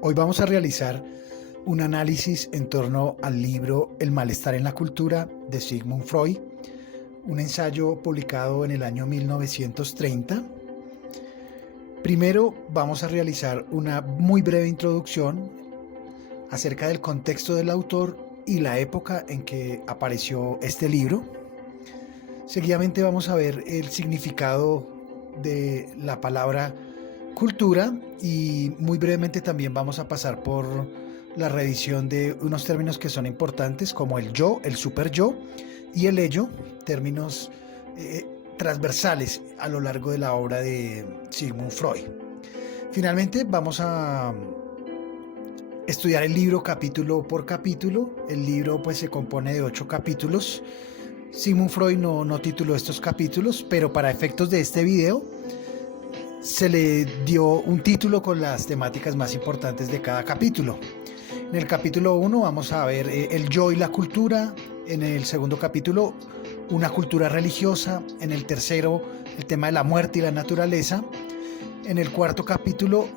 Hoy vamos a realizar un análisis en torno al libro El malestar en la cultura de Sigmund Freud, un ensayo publicado en el año 1930. Primero vamos a realizar una muy breve introducción acerca del contexto del autor y la época en que apareció este libro. Seguidamente vamos a ver el significado de la palabra cultura y muy brevemente también vamos a pasar por la revisión de unos términos que son importantes como el yo, el super yo y el ello, términos transversales a lo largo de la obra de Sigmund Freud. Finalmente vamos a estudiar el libro capítulo por capítulo. El libro pues se compone de 8 capítulos. Sigmund Freud no tituló estos capítulos, pero para efectos de este video se le dio un título con las temáticas más importantes de cada capítulo. En el capítulo 1 vamos a ver el yo y la cultura. En el segundo capítulo, una cultura religiosa. En el tercero, el tema de la muerte y la naturaleza. En el cuarto capítulo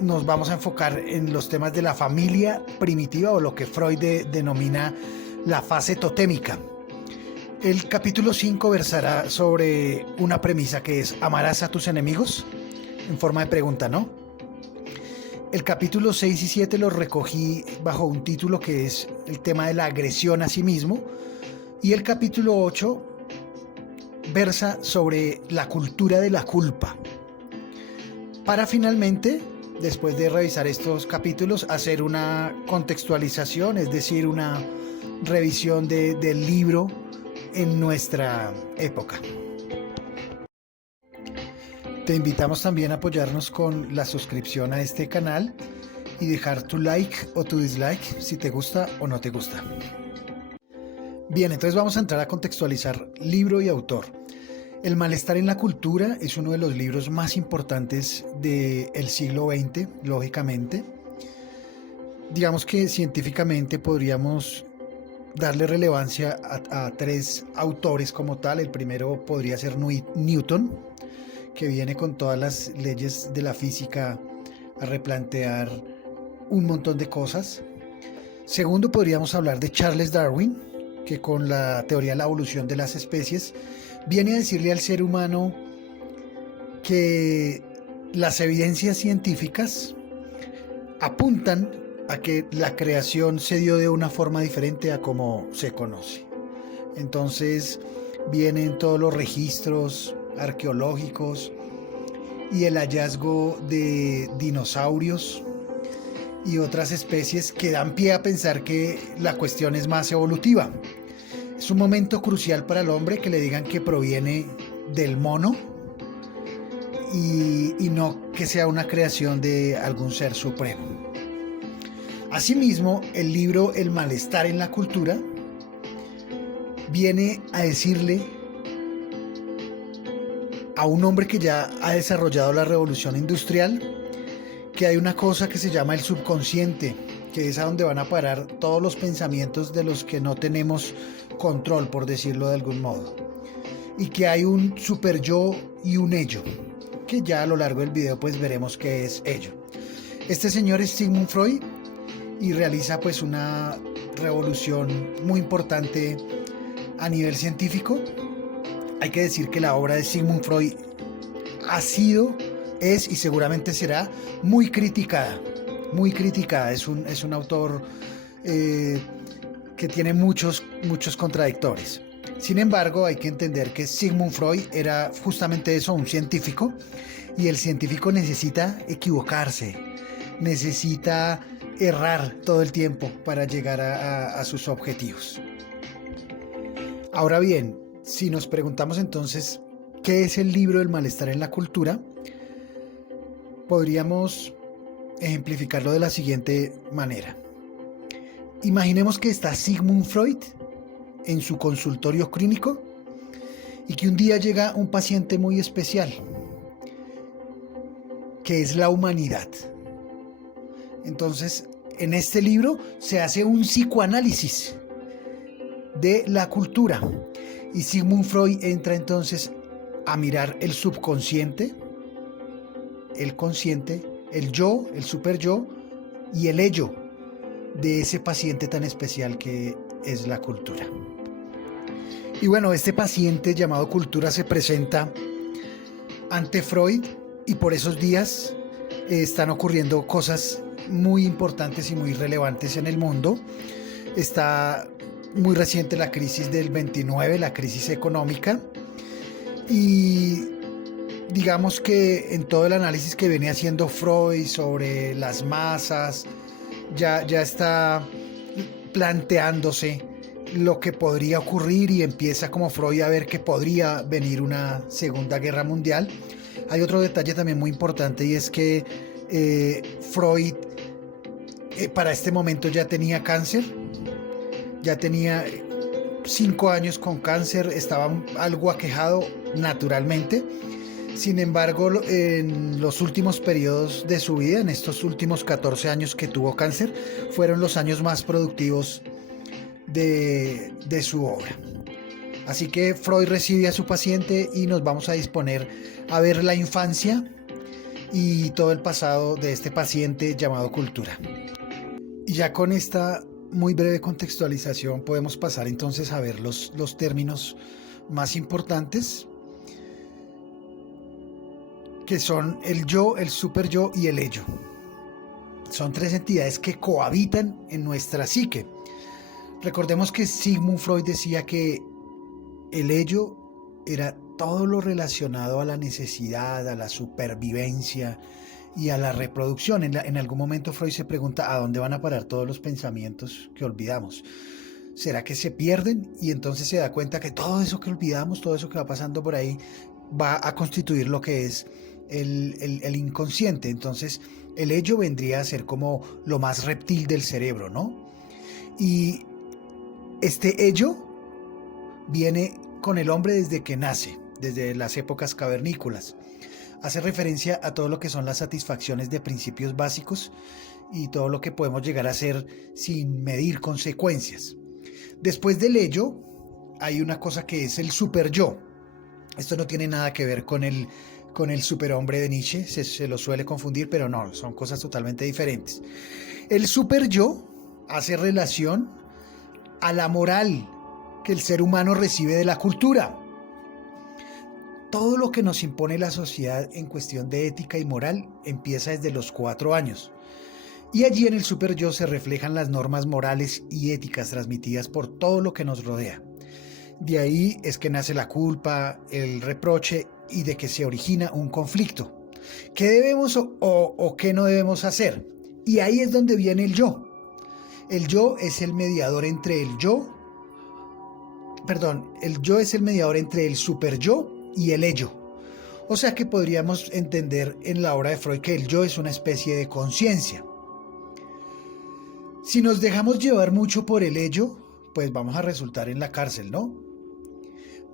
nos vamos a enfocar en los temas de la familia primitiva o lo que Freud denomina la fase totémica. El capítulo 5 versará sobre una premisa que es ¿amarás a tus enemigos? En forma de pregunta, ¿no? El capítulo 6 y 7 los recogí bajo un título que es el tema de la agresión a sí mismo. Y el capítulo 8 versa sobre la cultura de la culpa. Para finalmente, después de revisar estos capítulos, hacer una contextualización, es decir, una revisión del libro en nuestra época. Te invitamos también a apoyarnos con la suscripción a este canal y dejar tu like o tu dislike si te gusta o no te gusta. Bien, entonces vamos a entrar a contextualizar libro y autor. El malestar en la cultura es uno de los libros más importantes del siglo XX, lógicamente. Digamos que científicamente podríamos darle relevancia a 3 autores como tal. El primero podría ser Newton, que viene con todas las leyes de la física a replantear un montón de cosas. Segundo, podríamos hablar de Charles Darwin, que con la teoría de la evolución de las especies viene a decirle al ser humano que las evidencias científicas apuntan a que la creación se dio de una forma diferente a como se conoce. Entonces vienen todos los registros arqueológicos y el hallazgo de dinosaurios y otras especies que dan pie a pensar que la cuestión es más evolutiva. Es un momento crucial para el hombre que le digan que proviene del mono y no que sea una creación de algún ser supremo. Asimismo, el libro El malestar en la cultura viene a decirle a un hombre que ya ha desarrollado la revolución industrial que hay una cosa que se llama el subconsciente, que es a donde van a parar todos los pensamientos de los que no tenemos control, por decirlo de algún modo, y que hay un super yo y un ello, que ya a lo largo del video pues veremos qué es ello. Este señor es Sigmund Freud y realiza pues una revolución muy importante a nivel científico. Hay que decir que la obra de Sigmund Freud ha sido, es y seguramente será muy criticada. Muy criticada. Es un autor que tiene muchos contradictores. Sin embargo, hay que entender que Sigmund Freud era justamente eso, un científico, y el científico necesita equivocarse, necesita errar todo el tiempo para llegar a sus objetivos. Ahora bien, si nos preguntamos entonces qué es el libro del malestar en la cultura, podríamos ejemplificarlo de la siguiente manera. Imaginemos que está Sigmund Freud en su consultorio clínico y que un día llega un paciente muy especial, que es la humanidad. Entonces, en este libro se hace un psicoanálisis de la cultura y Sigmund Freud entra entonces a mirar el subconsciente, el consciente, el yo, el super yo y el ello de ese paciente tan especial que es la cultura. Y bueno, este paciente llamado cultura se presenta ante Freud y por esos días están ocurriendo cosas muy importantes y muy relevantes en el mundo. Está muy reciente la crisis del 29, la crisis económica, y digamos que en todo el análisis que venía haciendo Freud sobre las masas, ya está planteándose lo que podría ocurrir y empieza como Freud a ver que podría venir una segunda guerra mundial. Hay otro detalle también muy importante y es que Freud para este momento ya tenía cáncer, ya tenía 5 años con cáncer, estaba algo aquejado naturalmente. Sin embargo, en los últimos periodos de su vida, en estos últimos 14 años que tuvo cáncer, fueron los años más productivos de su obra. Así que Freud recibe a su paciente y nos vamos a disponer a ver la infancia y todo el pasado de este paciente llamado cultura. Y ya con esta muy breve contextualización podemos pasar entonces a ver los términos más importantes, que son el yo, el superyo y el ello. Son 3 entidades que cohabitan en nuestra psique. Recordemos que Sigmund Freud decía que el ello era todo lo relacionado a la necesidad, a la supervivencia y a la reproducción. En algún momento Freud se pregunta a dónde van a parar todos los pensamientos que olvidamos. ¿Será que se pierden? Y entonces se da cuenta que todo eso que olvidamos, todo eso que va pasando por ahí, va a constituir lo que es el inconsciente. Entonces el ello vendría a ser como lo más reptil del cerebro, ¿no? Y este ello viene con el hombre desde que nace, desde las épocas cavernícolas. Hace referencia a todo lo que son las satisfacciones de principios básicos y todo lo que podemos llegar a hacer sin medir consecuencias. Después del ello hay una cosa que es el superyo. Esto no tiene nada que ver con el superhombre de Nietzsche, se lo suele confundir, pero no, son cosas totalmente diferentes. El superyo hace relación a la moral que el ser humano recibe de la cultura. Todo lo que nos impone la sociedad en cuestión de ética y moral empieza desde los 4 años. Y allí en el superyo se reflejan las normas morales y éticas transmitidas por todo lo que nos rodea. De ahí es que nace la culpa, el reproche y de que se origina un conflicto. ¿Qué debemos o qué no debemos hacer? Y ahí es donde viene el yo. El yo es el mediador entre el yo es el mediador entre el superyo y el ello. O sea que podríamos entender en la obra de Freud que el yo es una especie de conciencia. Si nos dejamos llevar mucho por el ello, pues vamos a resultar en la cárcel, ¿no?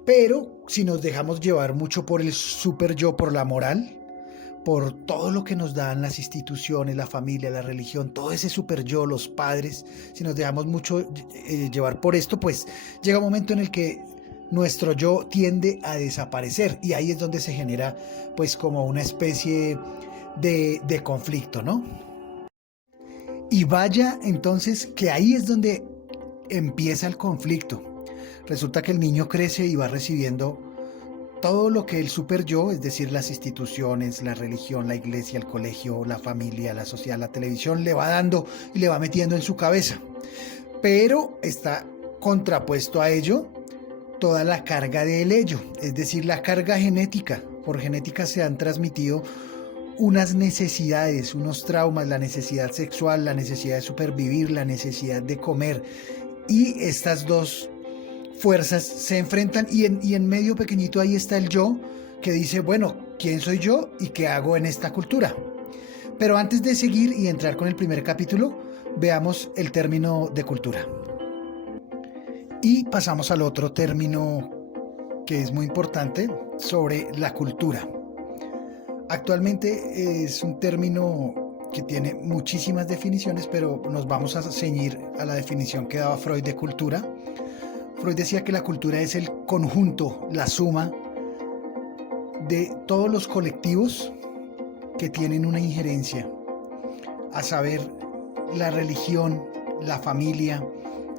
Pero si nos dejamos llevar mucho por el superyo, por la moral, por todo lo que nos dan las instituciones, la familia, la religión, todo ese superyo, los padres, si nos dejamos mucho llevar por esto, pues llega un momento en el que nuestro yo tiende a desaparecer y ahí es donde se genera pues como una especie de conflicto, ¿no? Y vaya entonces que ahí es donde empieza el conflicto. Resulta que el niño crece y va recibiendo todo lo que el superyo, es decir, las instituciones, la religión, la iglesia, el colegio, la familia, la sociedad, la televisión, le va dando y le va metiendo en su cabeza. Pero está contrapuesto a ello toda la carga del ello, es decir, la carga genética. Por genética se han transmitido unas necesidades, unos traumas, la necesidad sexual, la necesidad de supervivir, la necesidad de comer. Y estas dos fuerzas se enfrentan y en medio pequeñito ahí está el yo que dice, bueno, ¿quién soy yo y qué hago en esta cultura? Pero antes de seguir y entrar con el primer capítulo, veamos el término de cultura. Y pasamos al otro término que es muy importante sobre la cultura. Actualmente es un término que tiene muchísimas definiciones, pero nos vamos a ceñir a la definición que daba Freud de cultura. Freud decía que la cultura es el conjunto, la suma de todos los colectivos que tienen una injerencia, a saber, la religión, la familia,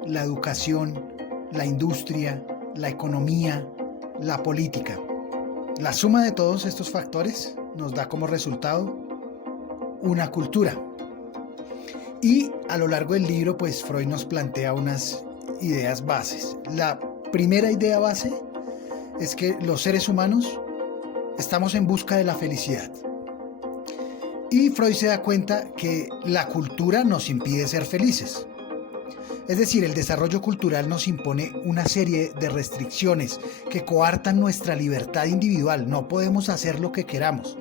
la educación, la industria, la economía, la política. La suma de todos estos factores nos da como resultado una cultura. Y a lo largo del libro, pues Freud nos plantea unas ideas bases. La primera idea base es que los seres humanos estamos en busca de la felicidad. Y Freud se da cuenta que la cultura nos impide ser felices. Es decir, el desarrollo cultural nos impone una serie de restricciones que coartan nuestra libertad individual. No podemos hacer lo que queramos.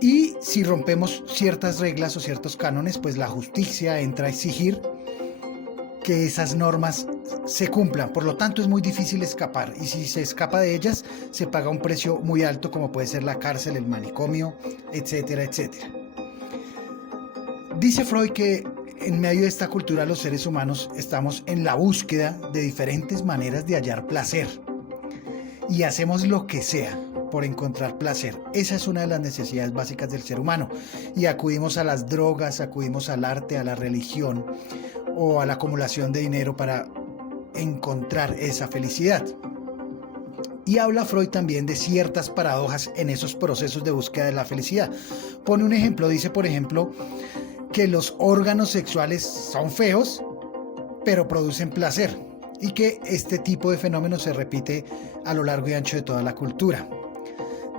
Y si rompemos ciertas reglas o ciertos cánones, pues la justicia entra a exigir que esas normas se cumplan. Por lo tanto, es muy difícil escapar. Y si se escapa de ellas, se paga un precio muy alto, como puede ser la cárcel, el manicomio, etcétera, etcétera. Dice Freud que en medio de esta cultura los seres humanos estamos en la búsqueda de diferentes maneras de hallar placer. Y hacemos lo que sea por encontrar placer. Esa es una de las necesidades básicas del ser humano. Y acudimos a las drogas, acudimos al arte, a la religión o a la acumulación de dinero para encontrar esa felicidad. Y habla Freud también de ciertas paradojas en esos procesos de búsqueda de la felicidad. Pone un ejemplo, dice por ejemplo que los órganos sexuales son feos, pero producen placer, y que este tipo de fenómeno se repite a lo largo y ancho de toda la cultura.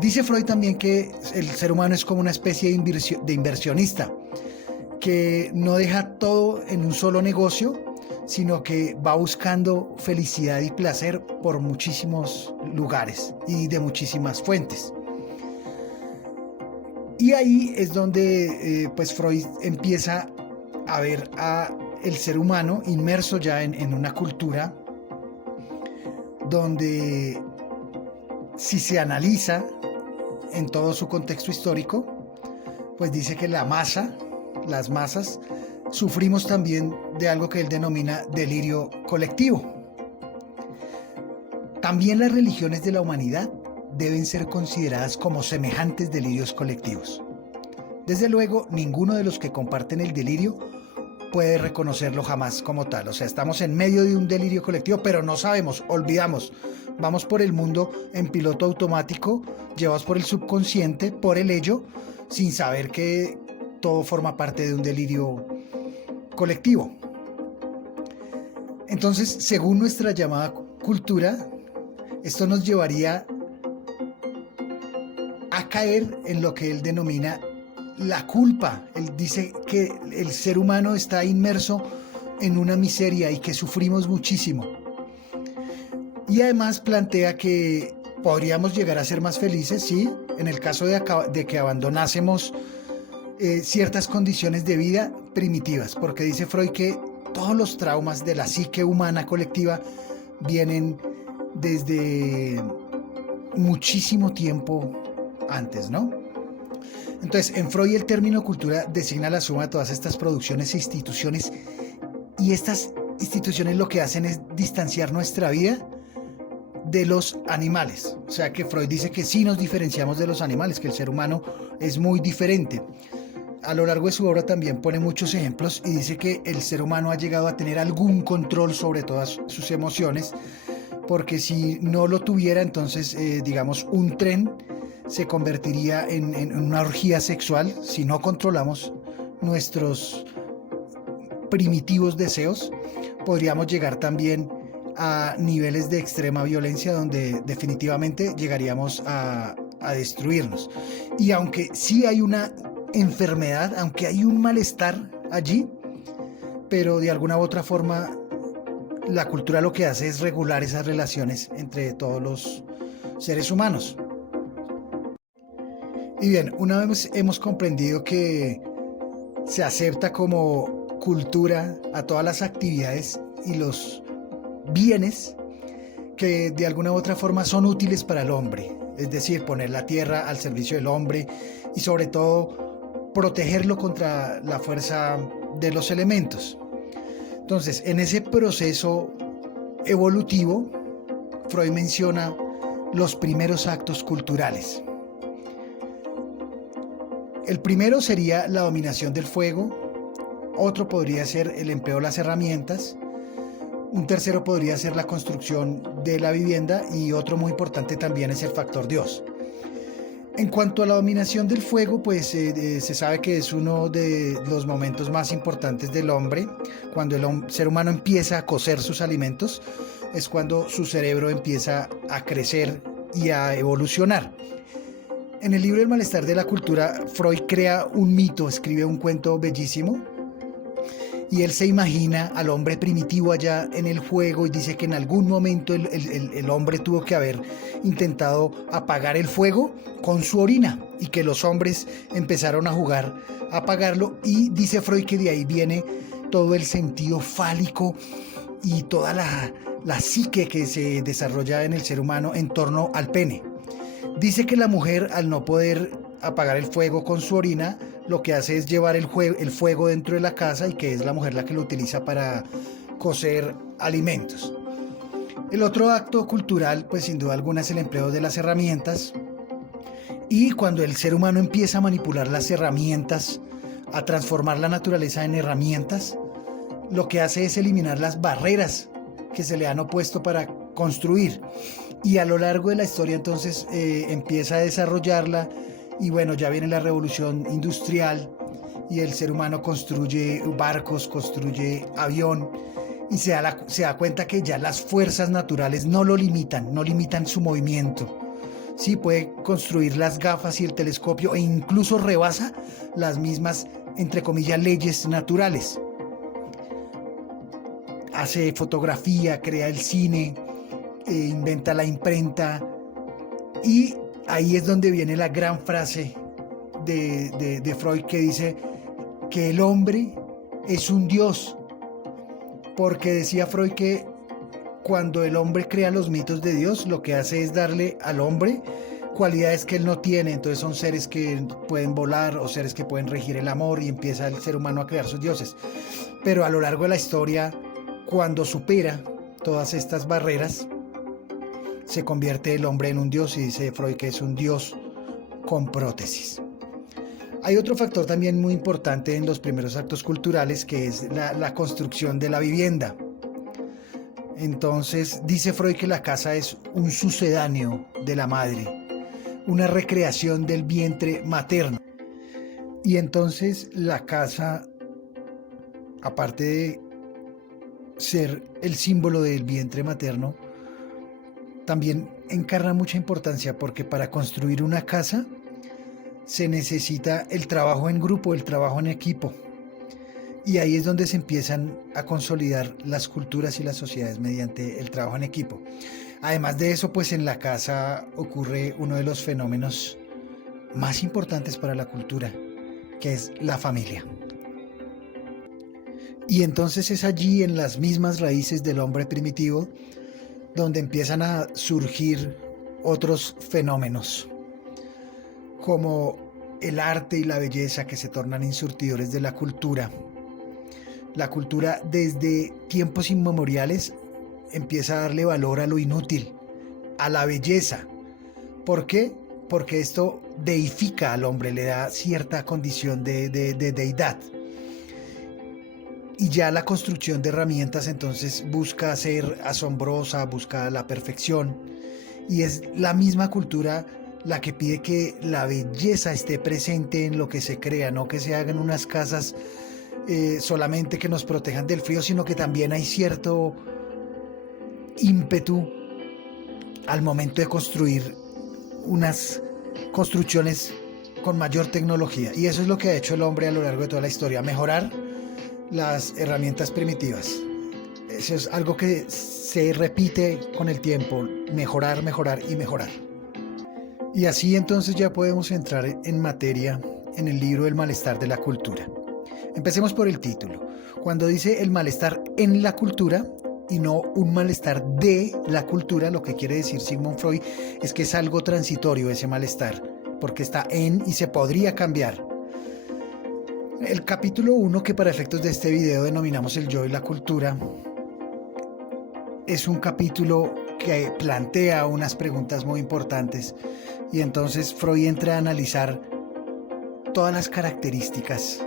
Dice Freud también que el ser humano es como una especie de inversionista, que no deja todo en un solo negocio, sino que va buscando felicidad y placer por muchísimos lugares y de muchísimas fuentes. Y ahí es donde pues Freud empieza a ver a el ser humano inmerso ya en una cultura donde, si se analiza en todo su contexto histórico, pues dice que las masas, sufrimos también de algo que él denomina delirio colectivo. También las religiones de la humanidad deben ser consideradas como semejantes delirios colectivos. Desde luego, ninguno de los que comparten el delirio puede reconocerlo jamás como tal. O sea, estamos en medio de un delirio colectivo, pero no sabemos, olvidamos. Vamos por el mundo en piloto automático, llevados por el subconsciente, por el ello, sin saber que todo forma parte de un delirio colectivo. Entonces, según nuestra llamada cultura, esto nos llevaría a caer en lo que él denomina la culpa. Él dice que el ser humano está inmerso en una miseria y que sufrimos muchísimo. Y además plantea que podríamos llegar a ser más felices, sí, en el caso de que abandonásemos ciertas condiciones de vida primitivas, porque dice Freud que todos los traumas de la psique humana colectiva vienen desde muchísimo tiempo antes, ¿no? Entonces, en Freud el término cultura designa la suma de todas estas producciones e instituciones, y estas instituciones lo que hacen es distanciar nuestra vida de los animales. O sea que Freud dice que sí nos diferenciamos de los animales, que el ser humano es muy diferente. A lo largo de su obra también pone muchos ejemplos y dice que el ser humano ha llegado a tener algún control sobre todas sus emociones, porque si no lo tuviera, entonces digamos un tren se convertiría en una orgía sexual. Si no controlamos nuestros primitivos deseos, podríamos llegar también a niveles de extrema violencia donde definitivamente llegaríamos a destruirnos. Y aunque sí hay una enfermedad, aunque hay un malestar allí, pero de alguna u otra forma la cultura lo que hace es regular esas relaciones entre todos los seres humanos. Y bien, una vez hemos comprendido que se acepta como cultura a todas las actividades y los bienes que de alguna u otra forma son útiles para el hombre, es decir, poner la tierra al servicio del hombre y sobre todo protegerlo contra la fuerza de los elementos. Entonces, en ese proceso evolutivo, Freud menciona los primeros actos culturales. El primero sería la dominación del fuego otro podría ser el empleo de las herramientas, un tercero podría ser la construcción de la vivienda y otro muy importante también es el factor Dios. En cuanto a la dominación del fuego, pues se sabe que es uno de los momentos más importantes del hombre. Cuando el ser humano empieza a cocer sus alimentos, es cuando su cerebro empieza a crecer y a evolucionar. En el libro El malestar de la cultura, Freud crea un mito, escribe un cuento bellísimo, y él se imagina al hombre primitivo allá en el fuego y dice que en algún momento el hombre tuvo que haber intentado apagar el fuego con su orina y que los hombres empezaron a jugar a apagarlo, y dice Freud que de ahí viene todo el sentido fálico y toda la psique que se desarrolla en el ser humano en torno al pene. Dice que la mujer, al no poder apagar el fuego con su orina, lo que hace es llevar el fuego dentro de la casa y que es la mujer la que lo utiliza para cocer alimentos. El otro acto cultural, pues sin duda alguna, es el empleo de las herramientas. Y cuando el ser humano empieza a manipular las herramientas, a transformar la naturaleza en herramientas, lo que hace es eliminar las barreras que se le han opuesto para construir. Y a lo largo de la historia entonces empieza a desarrollarla, y bueno, ya viene la revolución industrial y el ser humano construye barcos, construye avión, y se da cuenta que ya las fuerzas naturales no lo limitan, no limitan su movimiento. Sí, puede construir las gafas y el telescopio e incluso rebasa las mismas, entre comillas, leyes naturales. Hace fotografía, crea el cine, inventa la imprenta, y ahí es donde viene la gran frase de Freud que dice que el hombre es un dios, porque decía Freud que cuando el hombre crea los mitos de Dios, lo que hace es darle al hombre cualidades que él no tiene. Entonces son seres que pueden volar o seres que pueden regir el amor, y empieza el ser humano a crear sus dioses. Pero a lo largo de la historia, cuando supera todas estas barreras, se convierte el hombre en un dios, y dice Freud que es un dios con prótesis. Hay otro factor también muy importante en los primeros actos culturales, que es la construcción de la vivienda. Entonces dice Freud que la casa es un sucedáneo de la madre, una recreación del vientre materno. Y entonces la casa, aparte de ser el símbolo del vientre materno, también encarna mucha importancia, porque para construir una casa se necesita el trabajo en grupo, el trabajo en equipo. Y ahí es donde se empiezan a consolidar las culturas y las sociedades mediante el trabajo en equipo. Además de eso, pues en la casa ocurre uno de los fenómenos más importantes para la cultura, que es la familia. Y entonces es allí, en las mismas raíces del hombre primitivo, donde empiezan a surgir otros fenómenos, como el arte y la belleza, que se tornan insurtidores de la cultura. La cultura, desde tiempos inmemoriales, empieza a darle valor a lo inútil, a la belleza. ¿Por qué? Porque esto deifica al hombre, le da cierta condición de deidad. Y ya la construcción de herramientas entonces busca ser asombrosa, busca la perfección, y es la misma cultura la que pide que la belleza esté presente en lo que se crea, no que se hagan unas casas solamente que nos protejan del frío, sino que también hay cierto ímpetu al momento de construir unas construcciones con mayor tecnología. Y eso es lo que ha hecho el hombre a lo largo de toda la historia: mejorar las herramientas primitivas. Eso es algo que se repite con el tiempo: mejorar, mejorar y mejorar. Y así entonces ya podemos entrar en materia en el libro El malestar de la cultura. Empecemos por el título. Cuando dice el malestar en la cultura y no un malestar de la cultura, lo que quiere decir Sigmund Freud es que es algo transitorio ese malestar, porque está en y se podría cambiar. El capítulo 1, que para efectos de este video denominamos el yo y la cultura, es un capítulo que plantea unas preguntas muy importantes, y entonces Freud entra a analizar todas las características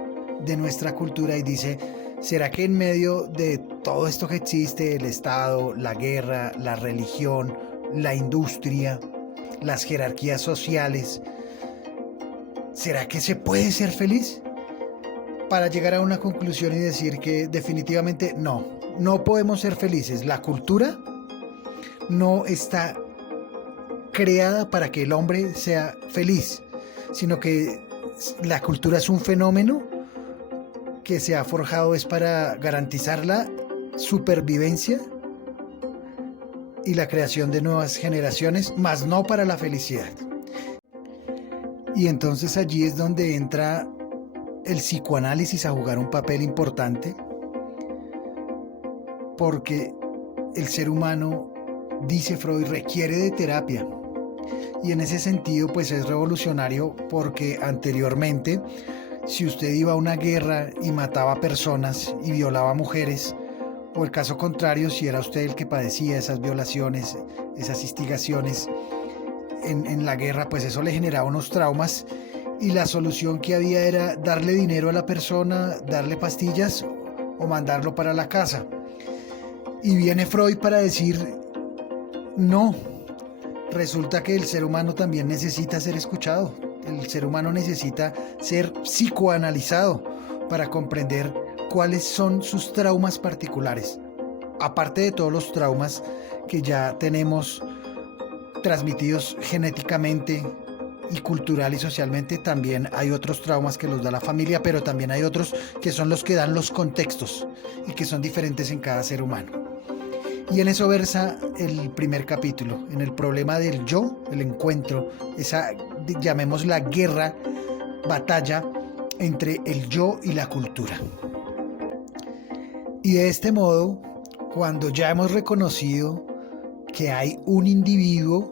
de nuestra cultura y dice, ¿será que en medio de todo esto que existe, el Estado, la guerra, la religión, la industria, las jerarquías sociales, ¿será que se puede ser feliz? Para llegar a una conclusión y decir que definitivamente no podemos ser felices. La cultura no está creada para que el hombre sea feliz, sino que la cultura es un fenómeno que se ha forjado es para garantizar la supervivencia y la creación de nuevas generaciones, más no para la felicidad. Y entonces allí es donde entra el psicoanálisis a jugar un papel importante, porque el ser humano, dice Freud, requiere de terapia. Y en ese sentido pues es revolucionario, porque anteriormente, si usted iba a una guerra y mataba personas y violaba mujeres, o el caso contrario, si era usted el que padecía esas violaciones, esas instigaciones en la guerra, pues eso le generaba unos traumas, y la solución que había era darle dinero a la persona, darle pastillas o mandarlo para la casa. Y viene Freud para decir, no, resulta que el ser humano también necesita ser escuchado. El ser humano necesita ser psicoanalizado para comprender cuáles son sus traumas particulares. Aparte de todos los traumas que ya tenemos transmitidos genéticamente y cultural y socialmente, también hay otros traumas que los da la familia, pero también hay otros que son los que dan los contextos y que son diferentes en cada ser humano. Y en eso versa el primer capítulo, en el problema del yo, el encuentro, esa, llamémosla guerra, batalla entre el yo y la cultura. Y de este modo, cuando ya hemos reconocido que hay un individuo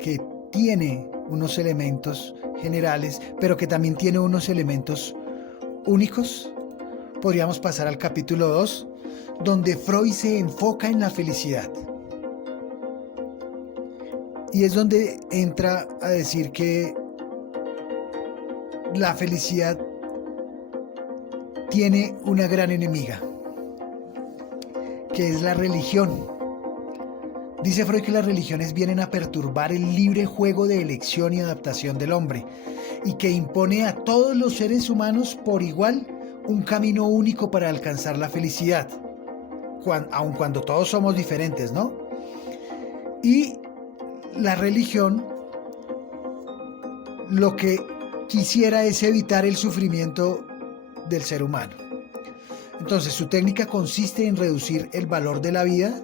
que tiene unos elementos generales, pero que también tiene unos elementos únicos, podríamos pasar al capítulo 2, donde Freud se enfoca en la felicidad. Y es donde entra a decir que la felicidad tiene una gran enemiga, que es la religión. Dice Freud que las religiones vienen a perturbar el libre juego de elección y adaptación del hombre, y que impone a todos los seres humanos por igual un camino único para alcanzar la felicidad, aun cuando todos somos diferentes, ¿no? Y la religión lo que quisiera es evitar el sufrimiento del ser humano. Entonces, su técnica consiste en reducir el valor de la vida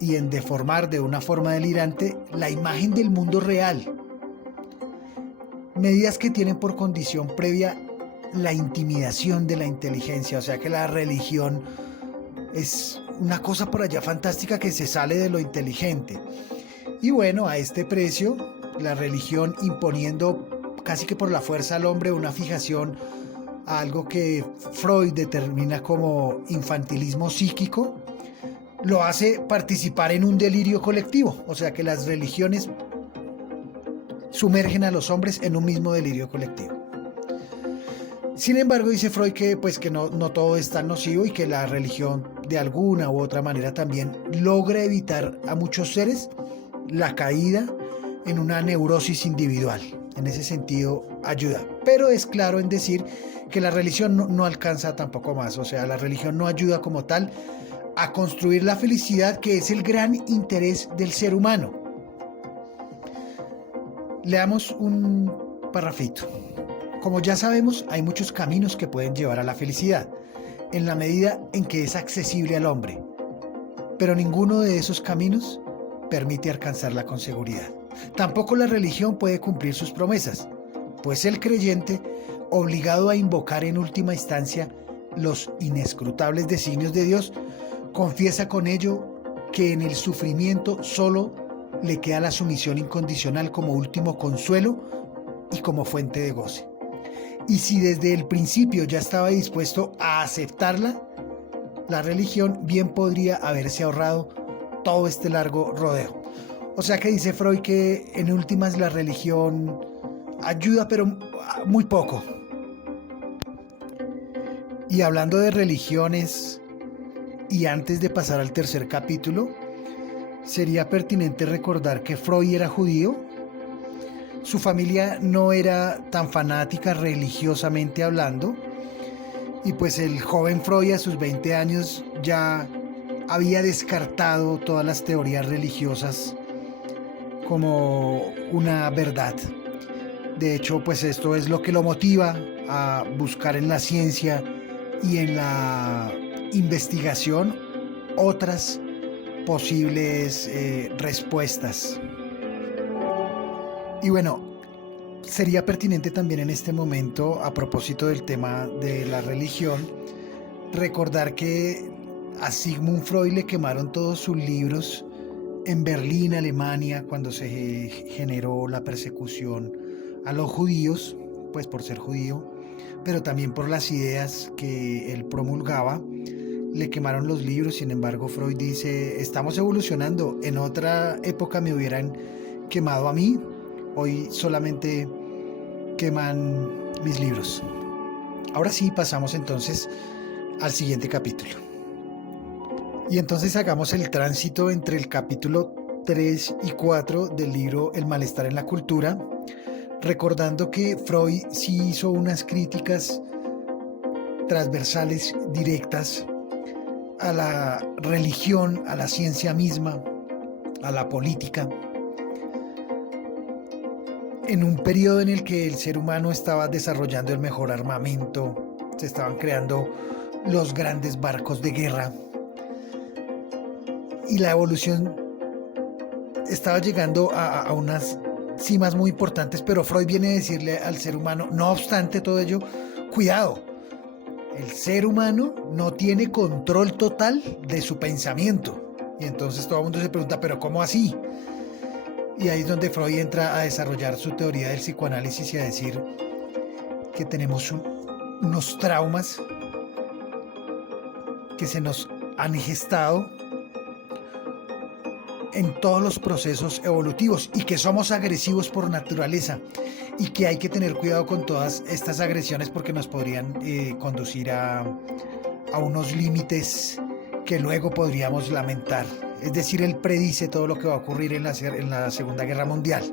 y en deformar de una forma delirante la imagen del mundo real. Medidas que tienen por condición previa la intimidación de la inteligencia, o sea que la religión es una cosa por allá fantástica que se sale de lo inteligente. Y bueno, a este precio, la religión imponiendo casi que por la fuerza al hombre una fijación a algo que Freud determina como infantilismo psíquico, lo hace participar en un delirio colectivo, o sea que las religiones sumergen a los hombres en un mismo delirio colectivo. Sin embargo, dice Freud que no todo es tan nocivo y que la religión de alguna u otra manera también logra evitar a muchos seres la caída en una neurosis individual. En ese sentido ayuda, pero es claro en decir que la religión no alcanza tampoco más, o sea, la religión no ayuda como tal a construir la felicidad, que es el gran interés del ser humano. Leamos un parrafito. Como ya sabemos, hay muchos caminos que pueden llevar a la felicidad, en la medida en que es accesible al hombre, pero ninguno de esos caminos permite alcanzarla con seguridad. Tampoco la religión puede cumplir sus promesas, pues el creyente, obligado a invocar en última instancia los inescrutables designios de Dios, confiesa con ello que en el sufrimiento solo le queda la sumisión incondicional como último consuelo y como fuente de goce. Y si desde el principio ya estaba dispuesto a aceptarla, la religión bien podría haberse ahorrado todo este largo rodeo. O sea que dice Freud que en últimas la religión ayuda, pero muy poco. Y hablando de religiones, y antes de pasar al tercer capítulo, sería pertinente recordar que Freud era judío. Su familia no era tan fanática religiosamente hablando, y pues el joven Freud a sus 20 años ya había descartado todas las teorías religiosas como una verdad. De hecho, pues esto es lo que lo motiva a buscar en la ciencia y en la investigación otras posibles respuestas. Y bueno, sería pertinente también en este momento, a propósito del tema de la religión, recordar que a Sigmund Freud le quemaron todos sus libros en Berlín, Alemania, cuando se generó la persecución a los judíos, pues por ser judío, pero también por las ideas que él promulgaba. Le quemaron los libros. Sin embargo, Freud dice: estamos evolucionando, en otra época me hubieran quemado a mí, hoy solamente queman mis libros. Ahora sí, pasamos entonces al siguiente capítulo. Y entonces hagamos el tránsito entre el capítulo 3 y 4 del libro El malestar en la cultura, recordando que Freud sí hizo unas críticas transversales, directas, a la religión, a la ciencia misma, a la política, en un periodo en el que el ser humano estaba desarrollando el mejor armamento, se estaban creando los grandes barcos de guerra y la evolución estaba llegando a unas cimas muy importantes, pero Freud viene a decirle al ser humano: no obstante todo ello, cuidado, el ser humano no tiene control total de su pensamiento. Y entonces todo el mundo se pregunta: ¿pero cómo así? Y ahí es donde Freud entra a desarrollar su teoría del psicoanálisis y a decir que tenemos unos traumas que se nos han gestado en todos los procesos evolutivos y que somos agresivos por naturaleza y que hay que tener cuidado con todas estas agresiones porque nos podrían conducir a unos límites que luego podríamos lamentar. Es decir, él predice todo lo que va a ocurrir en la Segunda Guerra Mundial.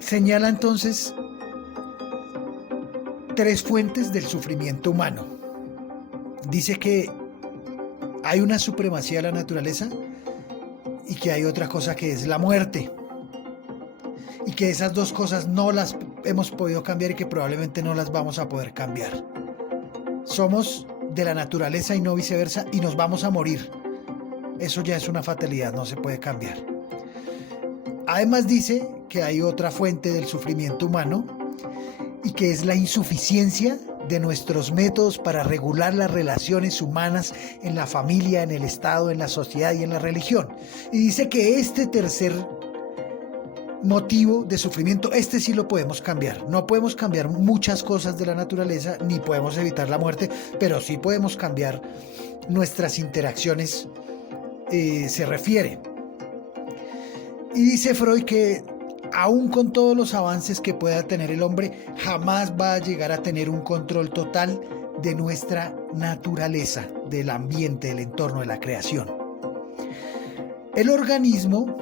Señala entonces 3 fuentes del sufrimiento humano. Dice que hay una supremacía de la naturaleza y que hay otra cosa que es la muerte. Y que esas dos cosas no las hemos podido cambiar y que probablemente no las vamos a poder cambiar. Somos de la naturaleza y no viceversa, y nos vamos a morir. Eso ya es una fatalidad, no se puede cambiar. Además dice que hay otra fuente del sufrimiento humano y que es la insuficiencia de nuestros métodos para regular las relaciones humanas en la familia, en el Estado, en la sociedad y en la religión. Y dice que este tercer motivo de sufrimiento, este sí lo podemos cambiar. No podemos cambiar muchas cosas de la naturaleza, ni podemos evitar la muerte, pero sí podemos cambiar nuestras interacciones, se refiere. Y dice Freud que aún con todos los avances que pueda tener el hombre, jamás va a llegar a tener un control total de nuestra naturaleza, del ambiente, del entorno, de la creación. El organismo,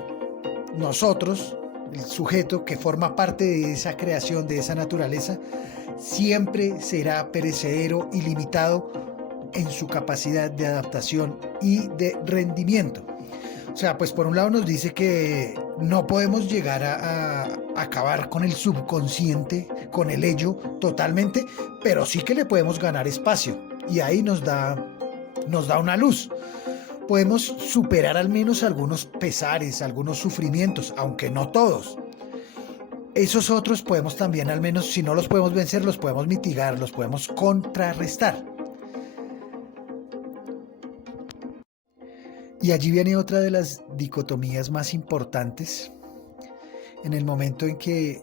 nosotros, el sujeto que forma parte de esa creación, de esa naturaleza, siempre será perecedero y limitado en su capacidad de adaptación y de rendimiento. O sea, pues por un lado nos dice que no podemos llegar a acabar con el subconsciente, con el ello totalmente, pero sí que le podemos ganar espacio. Y ahí nos da una luz. Podemos superar al menos algunos pesares, algunos sufrimientos, aunque no todos. Esos otros podemos también, al menos si no los podemos vencer, los podemos mitigar, los podemos contrarrestar. Y allí viene otra de las dicotomías más importantes, en el momento en que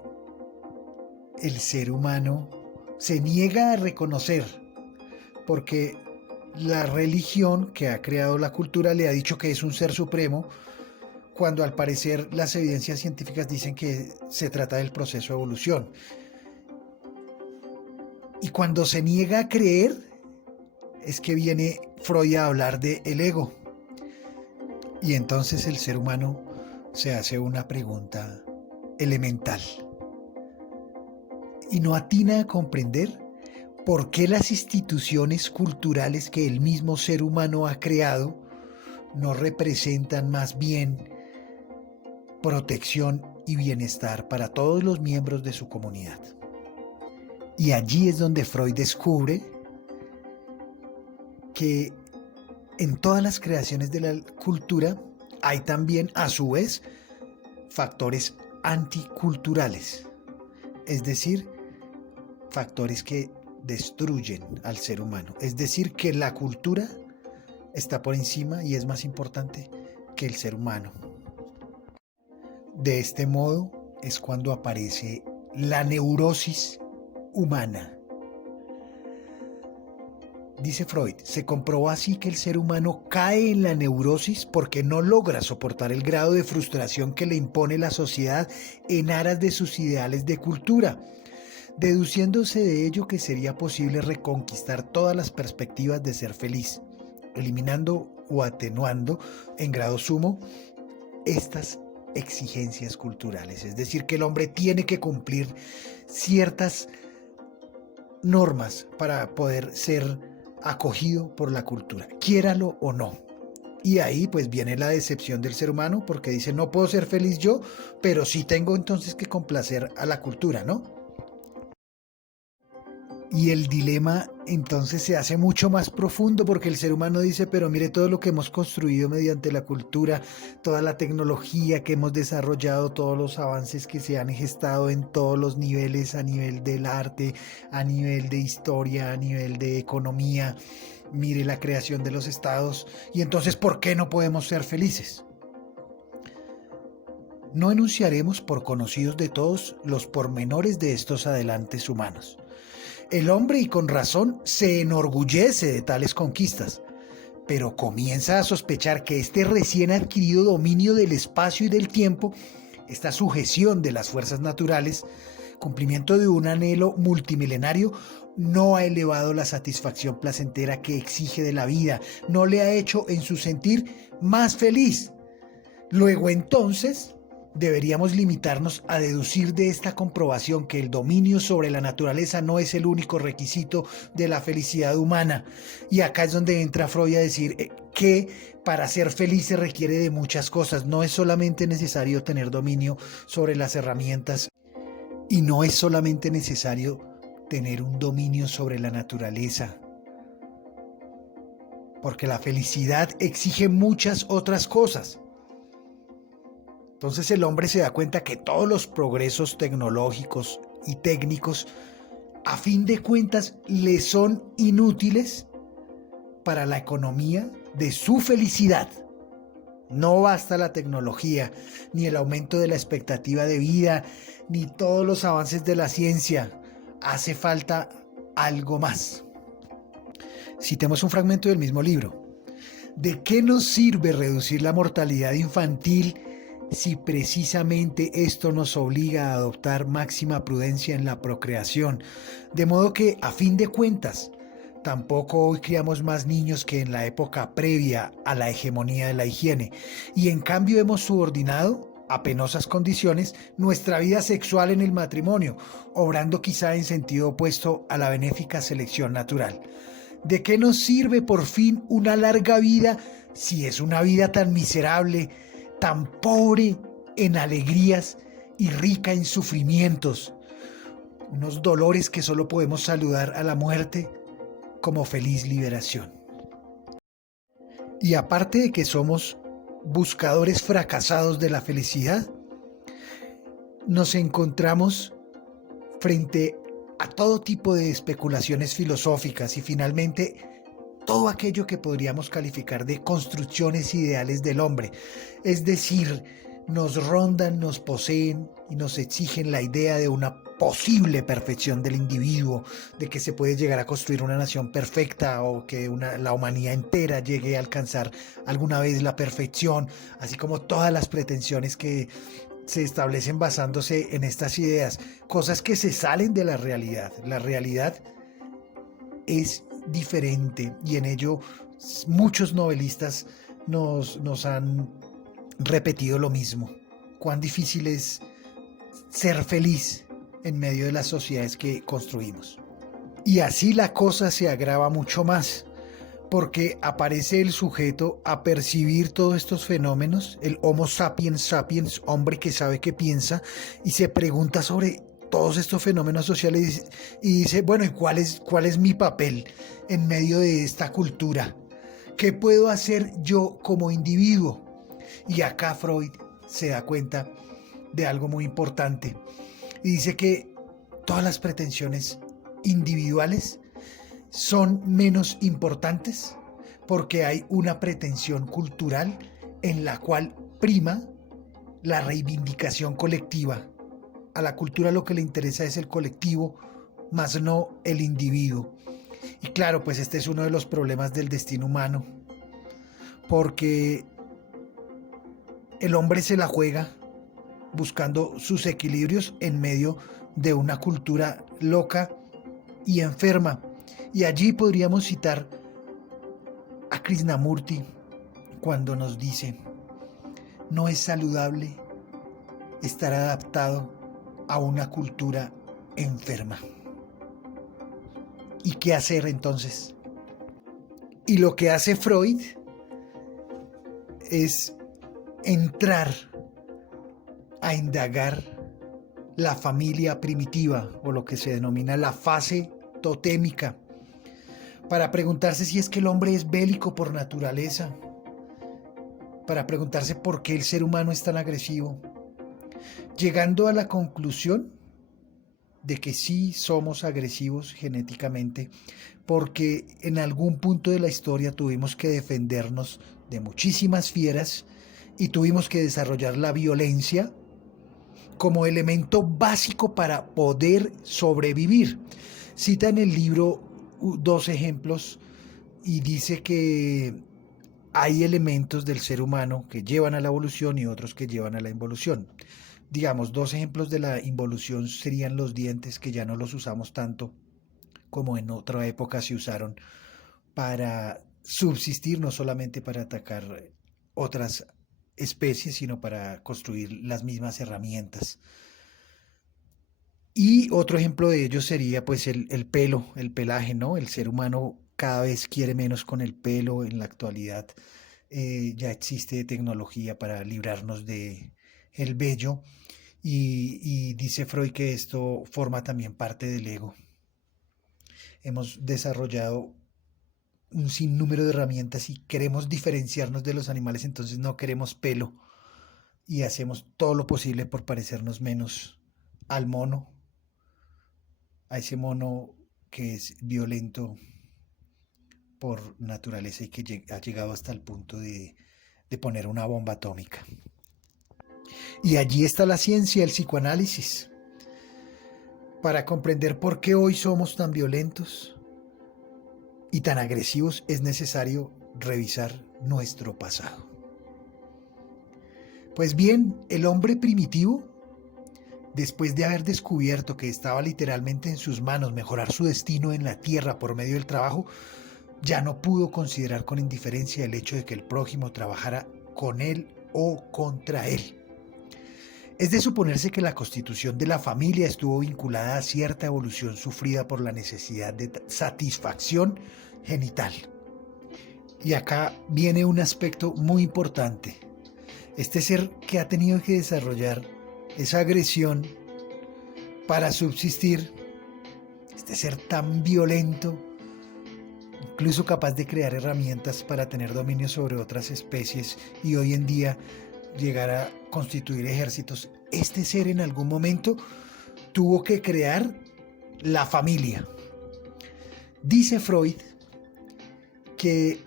el ser humano se niega a reconocer, porque la religión que ha creado la cultura le ha dicho que es un ser supremo, cuando al parecer las evidencias científicas dicen que se trata del proceso de evolución. Y cuando se niega a creer, es que viene Freud a hablar de el ego. Y entonces el ser humano se hace una pregunta elemental y no atina a comprender por qué las instituciones culturales que el mismo ser humano ha creado no representan más bien protección y bienestar para todos los miembros de su comunidad. Y allí es donde Freud descubre que en todas las creaciones de la cultura hay también, a su vez, factores anticulturales, es decir, factores que destruyen al ser humano. Es decir, que la cultura está por encima y es más importante que el ser humano. De este modo es cuando aparece la neurosis humana. Dice Freud, se comprobó así que el ser humano cae en la neurosis porque no logra soportar el grado de frustración que le impone la sociedad en aras de sus ideales de cultura, deduciéndose de ello que sería posible reconquistar todas las perspectivas de ser feliz, eliminando o atenuando en grado sumo estas exigencias culturales. Es decir, que el hombre tiene que cumplir ciertas normas para poder ser acogido por la cultura, quiéralo o no. Y ahí pues viene la decepción del ser humano porque dice, no puedo ser feliz yo, pero sí tengo entonces que complacer a la cultura, ¿no? Y el dilema entonces se hace mucho más profundo porque el ser humano dice, pero mire todo lo que hemos construido mediante la cultura, toda la tecnología que hemos desarrollado, todos los avances que se han gestado en todos los niveles, a nivel del arte, a nivel de historia, a nivel de economía, mire la creación de los estados, y entonces ¿por qué no podemos ser felices? No enunciaremos por conocidos de todos los pormenores de estos adelantes humanos. El hombre, y con razón, se enorgullece de tales conquistas, pero comienza a sospechar que este recién adquirido dominio del espacio y del tiempo, esta sujeción de las fuerzas naturales, cumplimiento de un anhelo multimilenario, no ha elevado la satisfacción placentera que exige de la vida, no le ha hecho en su sentir más feliz. Luego entonces deberíamos limitarnos a deducir de esta comprobación que el dominio sobre la naturaleza no es el único requisito de la felicidad humana. Y acá es donde entra Freud a decir que para ser feliz se requiere de muchas cosas. No es solamente necesario tener dominio sobre las herramientas y no es solamente necesario tener un dominio sobre la naturaleza. Porque la felicidad exige muchas otras cosas. Entonces el hombre se da cuenta que todos los progresos tecnológicos y técnicos, a fin de cuentas, le son inútiles para la economía de su felicidad. No basta la tecnología, ni el aumento de la expectativa de vida, ni todos los avances de la ciencia. Hace falta algo más. Citemos un fragmento del mismo libro. ¿De qué nos sirve reducir la mortalidad infantil si precisamente esto nos obliga a adoptar máxima prudencia en la procreación? De modo que, a fin de cuentas, tampoco hoy criamos más niños que en la época previa a la hegemonía de la higiene, y en cambio hemos subordinado, a penosas condiciones, nuestra vida sexual en el matrimonio, obrando quizá en sentido opuesto a la benéfica selección natural. ¿De qué nos sirve por fin una larga vida si es una vida tan miserable, tan pobre en alegrías y rica en sufrimientos? Unos dolores que solo podemos saludar a la muerte como feliz liberación. Y aparte de que somos buscadores fracasados de la felicidad, nos encontramos frente a todo tipo de especulaciones filosóficas y finalmente todo aquello que podríamos calificar de construcciones ideales del hombre. Es decir, nos rondan, nos poseen y nos exigen la idea de una posible perfección del individuo, de que se puede llegar a construir una nación perfecta o que la humanidad entera llegue a alcanzar alguna vez la perfección, así como todas las pretensiones que se establecen basándose en estas ideas, cosas que se salen de la realidad. La realidad es diferente, y en ello muchos novelistas nos han repetido lo mismo. Cuán difícil es ser feliz en medio de las sociedades que construimos. Y así la cosa se agrava mucho más, porque aparece el sujeto a percibir todos estos fenómenos, el Homo sapiens sapiens, hombre que sabe que piensa, y se pregunta sobre todos estos fenómenos sociales y dice, bueno, ¿y cuál es mi papel en medio de esta cultura? ¿Qué puedo hacer yo como individuo? Y acá Freud se da cuenta de algo muy importante y dice que todas las pretensiones individuales son menos importantes porque hay una pretensión cultural en la cual prima la reivindicación colectiva. A la cultura lo que le interesa es el colectivo, más no el individuo. Y claro, pues este es uno de los problemas del destino humano, porque el hombre se la juega buscando sus equilibrios en medio de una cultura loca y enferma. Y allí podríamos citar a Krishnamurti cuando nos dice, no es saludable estar adaptado a una cultura enferma. ¿Y qué hacer entonces? Y lo que hace Freud es entrar a indagar la familia primitiva, o lo que se denomina la fase totémica, para preguntarse si es que el hombre es bélico por naturaleza, para preguntarse por qué el ser humano es tan agresivo, llegando a la conclusión de que sí somos agresivos genéticamente, porque en algún punto de la historia tuvimos que defendernos de muchísimas fieras y tuvimos que desarrollar la violencia como elemento básico para poder sobrevivir. Cita en el libro dos ejemplos y dice que hay elementos del ser humano que llevan a la evolución y otros que llevan a la involución. Digamos, dos ejemplos de la involución serían los dientes, que ya no los usamos tanto como en otra época se usaron para subsistir, no solamente para atacar otras especies, sino para construir las mismas herramientas. Y otro ejemplo de ello sería pues el pelo, el pelaje, ¿no? El ser humano cada vez quiere menos con el pelo en la actualidad. Ya existe tecnología para librarnos de el vello y dice Freud que esto forma también parte del ego. Hemos desarrollado un sinnúmero de herramientas y queremos diferenciarnos de los animales, entonces no queremos pelo y hacemos todo lo posible por parecernos menos al mono, a ese mono que es violento por naturaleza y que ha llegado hasta el punto de poner una bomba atómica. Y allí está la ciencia, el psicoanálisis, para comprender por qué hoy somos tan violentos y tan agresivos. Es necesario revisar nuestro pasado. Pues bien, el hombre primitivo, después de haber descubierto que estaba literalmente en sus manos mejorar su destino en la tierra por medio del trabajo, ya no pudo considerar con indiferencia el hecho de que el prójimo trabajara con él o contra él. Es de suponerse que la constitución de la familia estuvo vinculada a cierta evolución sufrida por la necesidad de satisfacción genital. Y acá viene un aspecto muy importante. Este ser que ha tenido que desarrollar esa agresión para subsistir, este ser tan violento, incluso capaz de crear herramientas para tener dominio sobre otras especies y hoy en día llegar a constituir ejércitos, este ser en algún momento tuvo que crear la familia. Dice Freud que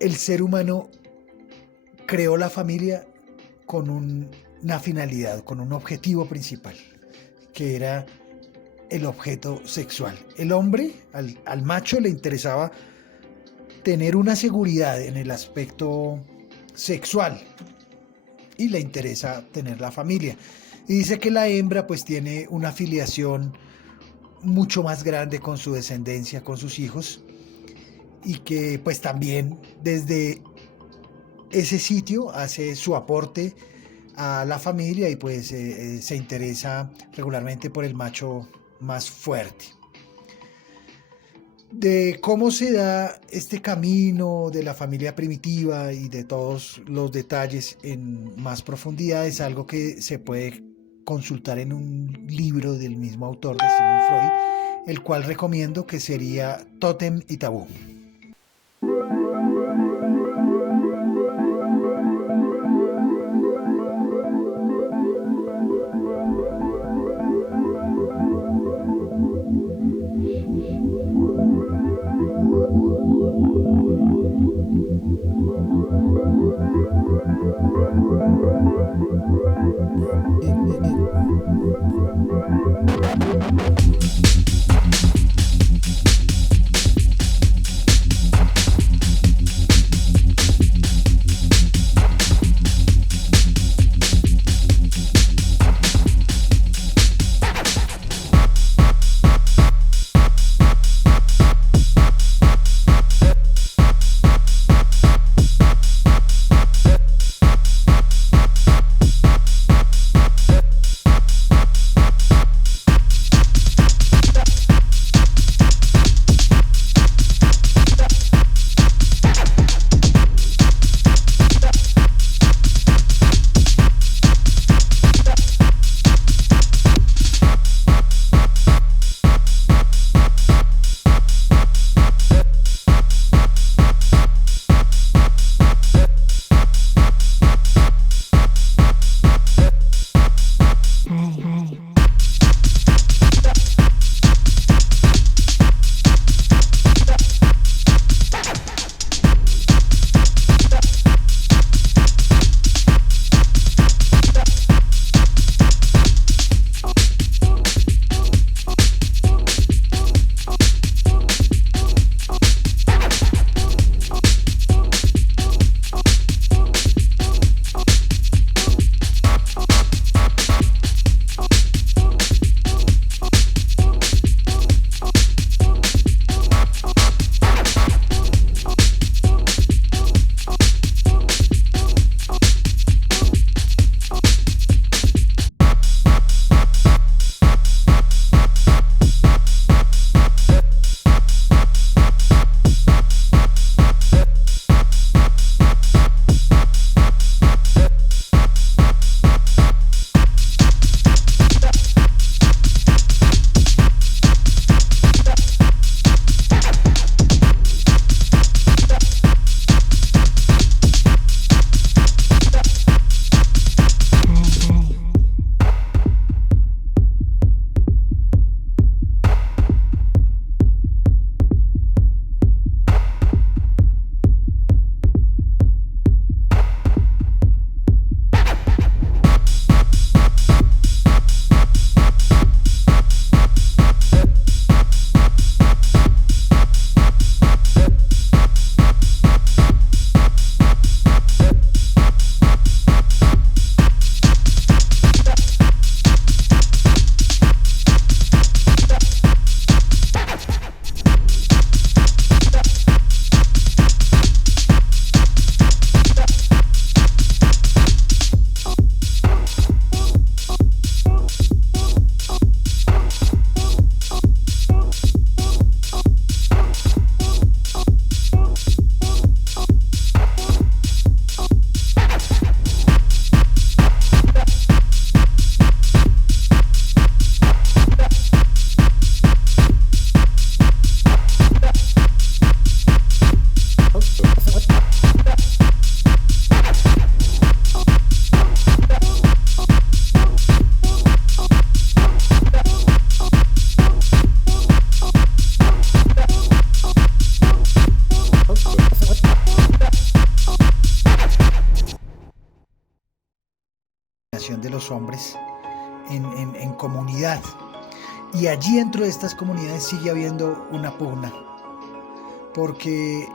el ser humano creó la familia con una finalidad, con un objetivo principal, que era el objeto sexual. El hombre, al macho le interesaba tener una seguridad en el aspecto sexual y le interesa tener la familia. Y dice que la hembra pues tiene una filiación mucho más grande con su descendencia, con sus hijos, y que pues también desde ese sitio hace su aporte a la familia y pues se interesa regularmente por el macho más fuerte. De cómo se da este camino de la familia primitiva y de todos los detalles en más profundidad es algo que se puede consultar en un libro del mismo autor de Sigmund Freud, el cual recomiendo, que sería Tótem y Tabú. De los hombres en comunidad, y allí dentro de estas comunidades sigue habiendo una pugna, porque